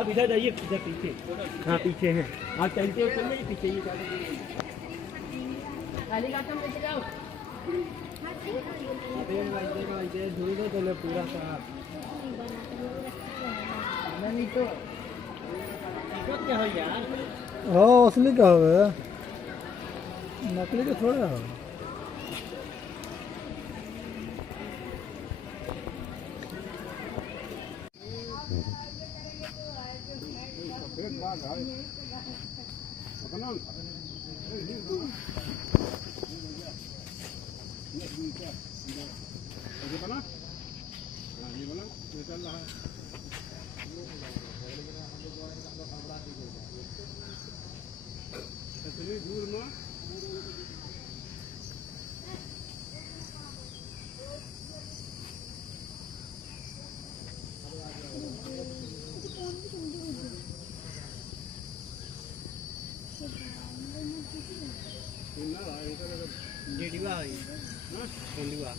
आप इधर जाइए, इधर पीछे। हाँ पीछे हैं आप, चलते हो चलने पीछे ही धुल दो चलो पूरा साफ। नहीं तो क्या हो यार, हाँ असली का हो, नकली का थोड़ा हो।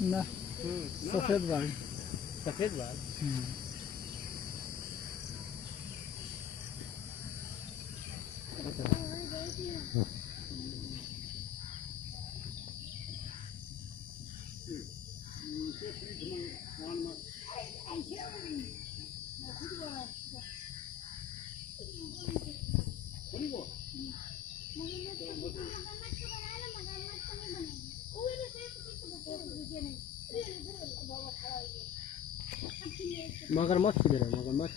ना सफेद बाल, सफेद बाल। मगरमच्छ किधर है, मगरमच्छ?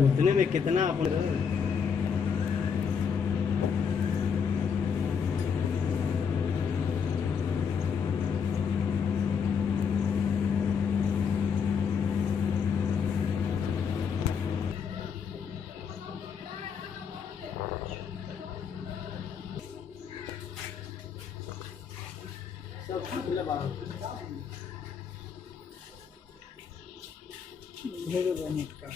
उतने में कितना अपन भेज दो नेट का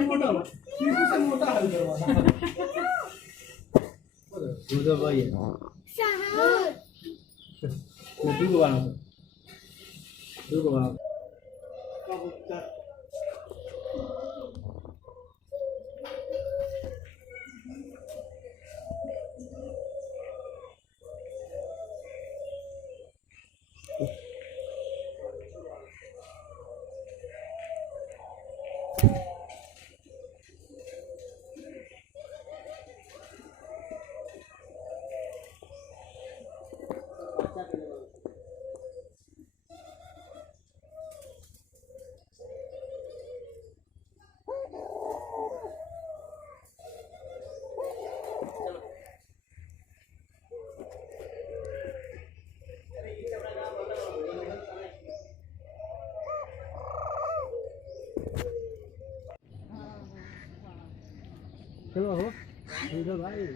मोटा है दूध भाई दूध बना दूध बना चलो हो इधर भाई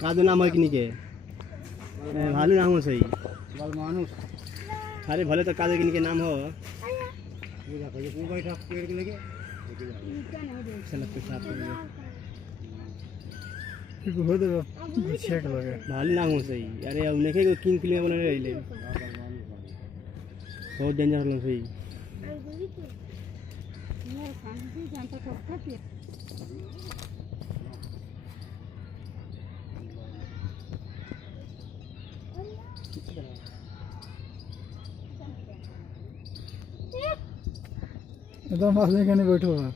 कादो नाम है कि के भालू नाम हो सही मानुष अरे भले तो कादो किन के नाम हो बैठा पेड़ के लगे चलो पेशाब हो दो सेट लगे भालू नाम हो सही अरे अब देखे किंग फिल्म बना रही बहुत डेंजर हो सही एकदम पास लेके नहीं बैठो है